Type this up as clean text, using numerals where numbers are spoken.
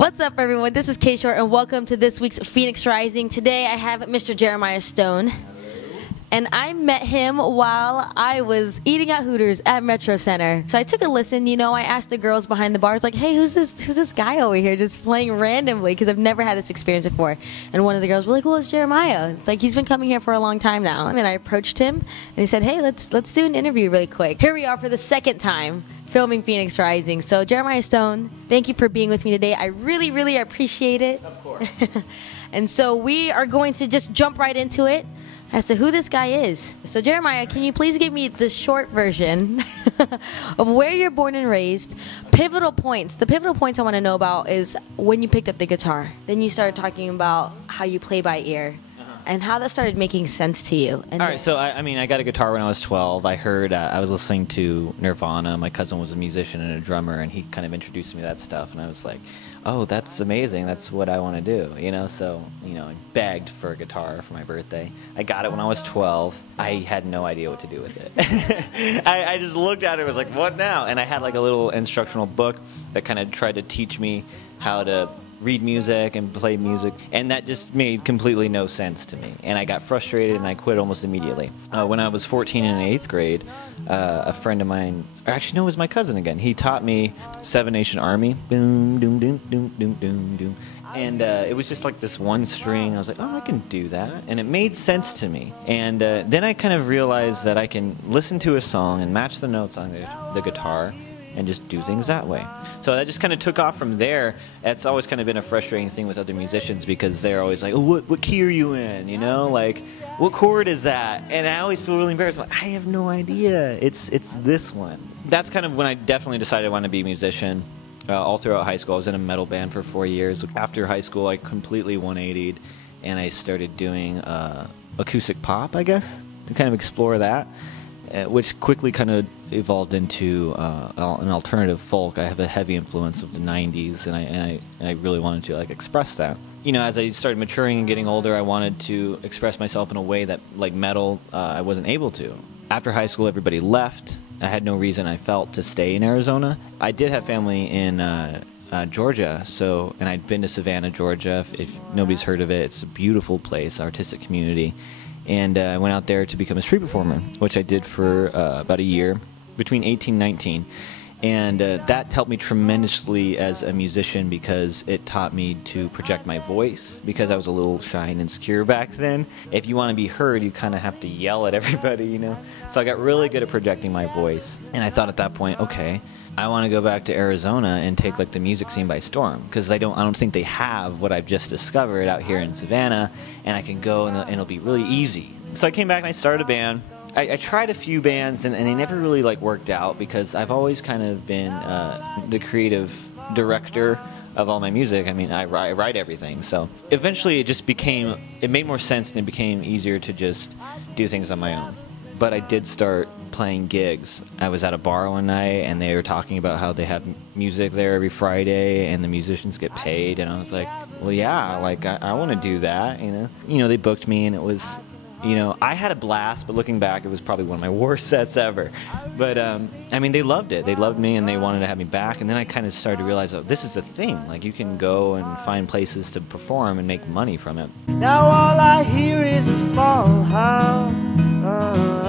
What's up, everyone? This is K.Short, and welcome to this week's Phoenix Rising. Today I have Mr. Jeremiah Stone, and I met him while I was eating at Hooters at Metro Center. So I took a listen. You know, I asked the girls behind the bars, like, "Hey, who's this guy over here just playing randomly?" Because I've never had this experience before. And one of the girls were like, "Well, it's Jeremiah. It's like he's been coming here for a long time now." And I approached him, and he said, "Hey, let's do an interview really quick." Here we are for the second time filming Phoenix Rising. So Jeremiah Stone, thank you for being with me today. I really, really appreciate it. Of course. And so we are going to just jump right into it as to who this guy is. So Jeremiah, can you please give me the short version of where you're born and raised, pivotal points. The pivotal points I want to know about is when you picked up the guitar. Then you started talking about how you play by ear. And how that started making sense to you. And all right, so I mean, I got a guitar when I was 12. I heard, I was listening to Nirvana. My cousin was a musician and a drummer, and he kind of introduced me to that stuff. And I was like, oh, that's amazing. That's what I want to do, you know? So, you know, I begged for a guitar for my birthday. I got it when I was 12. I had no idea what to do with it. I just looked at it and was like, what now? And I had like a little instructional book that kind of tried to teach me how to read music and play music, and that just made completely no sense to me. And I got frustrated and I quit almost immediately. When I was 14 in 8th grade, a friend of mine, actually no, it was my cousin again, he taught me Seven Nation Army. Boom, doom, doom, doom, doom, doom, doom. And it was just like this one string. I was like, oh, I can do that. And it made sense to me. And then I kind of realized that I can listen to a song and match the notes on the guitar and just do things that way. So that just kind of took off from there. That's always kind of been a frustrating thing with other musicians because they're always like, oh, what key are you in? You know, like, what chord is that? And I always feel really embarrassed. Like, I have no idea. It's this one. That's kind of when I definitely decided I wanted to be a musician. All throughout high school, I was in a metal band for 4 years. After high school, I completely 180'd, and I started doing acoustic pop, I guess, to kind of explore that. Which quickly kind of evolved into an alternative folk. I have a heavy influence of the 90s, and I really wanted to like express that. You know, as I started maturing and getting older, I wanted to express myself in a way that, like metal, I wasn't able to. After high school, everybody left. I had no reason, I felt, to stay in Arizona. I did have family in Georgia, and I'd been to Savannah, Georgia. If nobody's heard of it, it's a beautiful place, artistic community. And I went out there to become a street performer, which I did for about a year, between 18 and 19. And that helped me tremendously as a musician because it taught me to project my voice, because I was a little shy and insecure back then. If you want to be heard, you kind of have to yell at everybody, you know? So I got really good at projecting my voice. And I thought at that point, okay, I want to go back to Arizona and take like the music scene by storm, because I don't think they have what I've just discovered out here in Savannah, and I can go and it'll be really easy. So I came back and I started a band. I tried a few bands and they never really like worked out, because I've always kind of been the creative director of all my music. I mean, I write everything. So eventually it made more sense, and it became easier to just do things on my own. But I did start playing gigs. I was at a bar one night, and they were talking about how they have music there every Friday, and the musicians get paid. And I was like, well, yeah, like I want to do that, you know. You know, they booked me, and it was, you know, I had a blast. But looking back, it was probably one of my worst sets ever. But I mean, they loved it. They loved me, and they wanted to have me back. And then I kind of started to realize, oh, this is the thing. Like, you can go and find places to perform and make money from it. Now all I hear is a small house.